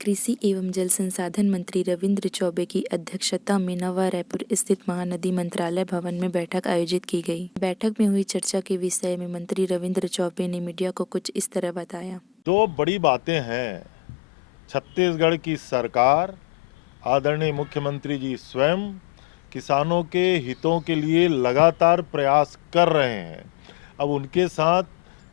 कृषि एवं जल संसाधन मंत्री रविंद्र चौबे की अध्यक्षता में नवा रायपुर स्थित महानदी मंत्रालय भवन में बैठक आयोजित की गई। बैठक में हुई चर्चा के विषय में मंत्री रविंद्र चौबे ने मीडिया को कुछ इस तरह बताया। दो बड़ी बातें हैं। छत्तीसगढ़ की सरकार, आदरणीय मुख्यमंत्री जी स्वयं किसानों के हितों के लिए लगातार प्रयास कर रहे हैं। अब उनके साथ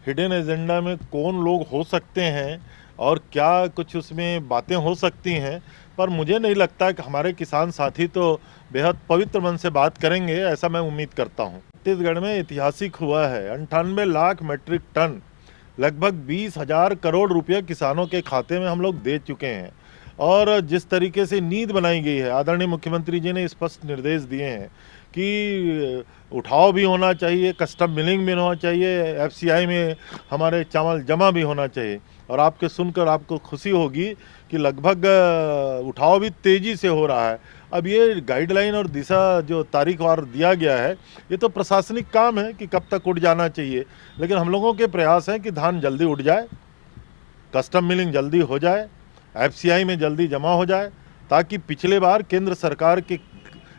हिडन एजेंडा में कौन लोग हो सकते हैं और क्या कुछ उसमें बातें हो सकती हैं, पर मुझे नहीं लगता कि हमारे किसान साथी तो बेहद पवित्र मन से बात करेंगे, ऐसा मैं उम्मीद करता हूं। छत्तीसगढ़ में ऐतिहासिक हुआ है। 98 लाख मीट्रिक टन, लगभग 20,000 करोड़ रुपये किसानों के खाते में हम लोग दे चुके हैं। और जिस तरीके से नीति बनाई गई है, आदरणीय मुख्यमंत्री जी ने स्पष्ट निर्देश दिए हैं कि उठाव भी होना चाहिए, कस्टम मिलिंग भी होना चाहिए, एफसीआई में हमारे चावल जमा भी होना चाहिए। और आपके सुनकर आपको खुशी होगी कि लगभग उठाव भी तेजी से हो रहा है। अब ये गाइडलाइन और दिशा जो तारीखवार दिया गया है, ये तो प्रशासनिक काम है कि कब तक उठ जाना चाहिए, लेकिन हम लोगों के प्रयास हैं कि धान जल्दी उठ जाए, कस्टम मिलिंग जल्दी हो जाए, एफसीआई में जल्दी जमा हो जाए, ताकि पिछले बार केंद्र सरकार की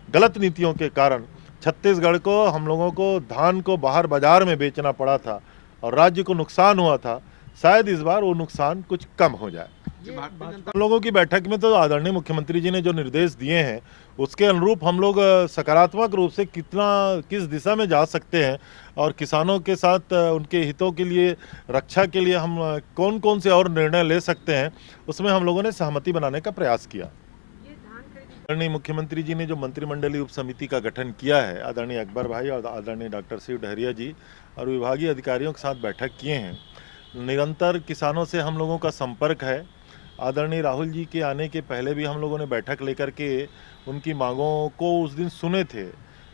गलत नीतियों के कारण छत्तीसगढ़ को, हम लोगों को धान को बाहर बाजार में बेचना पड़ा था और राज्य को नुकसान हुआ था। शायद इस बार वो नुकसान कुछ कम हो जाए। हम लोगों की बैठक में तो आदरणीय मुख्यमंत्री जी ने जो निर्देश दिए हैं, उसके अनुरूप हम लोग सकारात्मक रूप से किस दिशा में जा सकते हैं और किसानों के साथ उनके हितों के लिए, रक्षा के लिए हम कौन कौन से और निर्णय ले सकते हैं, उसमें हम लोगों ने सहमति बनाने का प्रयास किया। आदरणीय मुख्यमंत्री जी ने जो मंत्रिमंडलीय उप समिति का गठन किया है, आदरणीय अकबर भाई और आदरणीय डॉक्टर शिव डहरिया जी और विभागीय अधिकारियों के साथ बैठक किए हैं। निरंतर किसानों से हम लोगों का संपर्क है। आदरणीय राहुल जी के आने के पहले भी हम लोगों ने बैठक लेकर के उनकी मांगों को उस दिन सुने थे।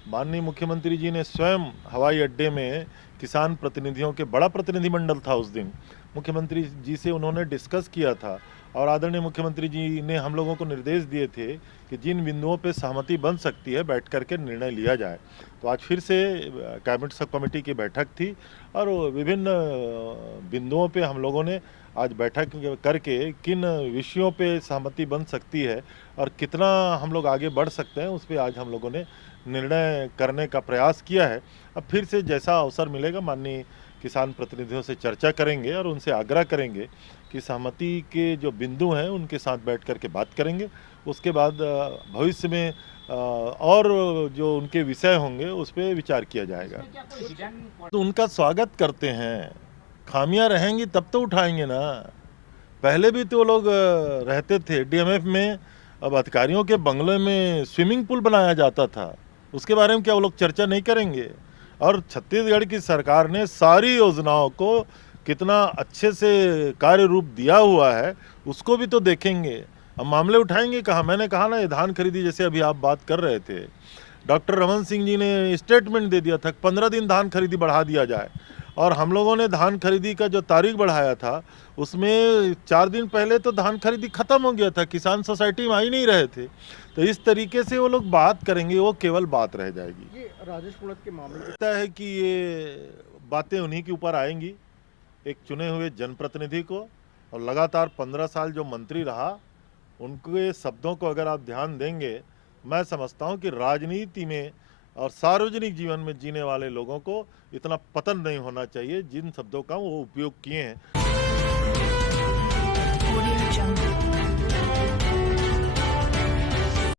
माननीय मुख्यमंत्री जी ने स्वयं हवाई अड्डे में किसान प्रतिनिधियों के बड़ा प्रतिनिधिमंडल था, उस दिन मुख्यमंत्री जी से उन्होंने डिस्कस किया था और आदरणीय मुख्यमंत्री जी ने हम लोगों को निर्देश दिए थे कि जिन बिंदुओं पे सहमति बन सकती है बैठ करके निर्णय लिया जाए। तो आज फिर से कैबिनेट सब कमेटी की बैठक थी और विभिन्न बिंदुओं पे हम लोगों ने आज बैठक करके किन विषयों पे सहमति बन सकती है और कितना हम लोग आगे बढ़ सकते हैं, उस पर आज हम लोगों ने निर्णय करने का प्रयास किया है। अब फिर से जैसा अवसर मिलेगा माननीय किसान प्रतिनिधियों से चर्चा करेंगे और उनसे आग्रह करेंगे कि सहमति के जो बिंदु हैं उनके साथ बैठ कर के बात करेंगे। उसके बाद भविष्य में और जो उनके विषय होंगे उस पर विचार किया जाएगा। तो उनका स्वागत करते हैं। खामियां रहेंगी तब तो उठाएंगे ना। पहले भी तो लोग रहते थे डीएमएफ में, अब अधिकारियों के बंगले में स्विमिंग पूल बनाया जाता था, उसके बारे में क्या वो लोग चर्चा नहीं करेंगे? और छत्तीसगढ़ की सरकार ने सारी योजनाओं को कितना अच्छे से कार्य रूप दिया हुआ है, उसको भी तो देखेंगे। अब मामले उठाएंगे कहाँ? मैंने कहा ना, ये धान खरीदी जैसे अभी आप बात कर रहे थे, डॉक्टर रमन सिंह जी ने स्टेटमेंट दे दिया था 15 दिन धान खरीदी बढ़ा दिया जाए, और हम लोगों ने धान खरीदी का जो तारीख बढ़ाया था उसमें 4 दिन पहले तो धान खरीदी खत्म हो गया था, किसान सोसाइटी में आ ही नहीं रहे थे। तो इस तरीके से वो लोग बात करेंगे, वो केवल बात रह जाएगी। ये राजेश पुड़त के मामले में लगता है कि ये बातें उन्हीं के ऊपर आएंगी, एक चुने हुए जनप्रतिनिधि को, और लगातार 15 साल जो मंत्री रहा उनके शब्दों को अगर आप ध्यान देंगे, मैं समझता हूं कि राजनीति में और सार्वजनिक जीवन में जीने वाले लोगों को इतना पतन नहीं होना चाहिए जिन शब्दों का वो उपयोग किए हैं।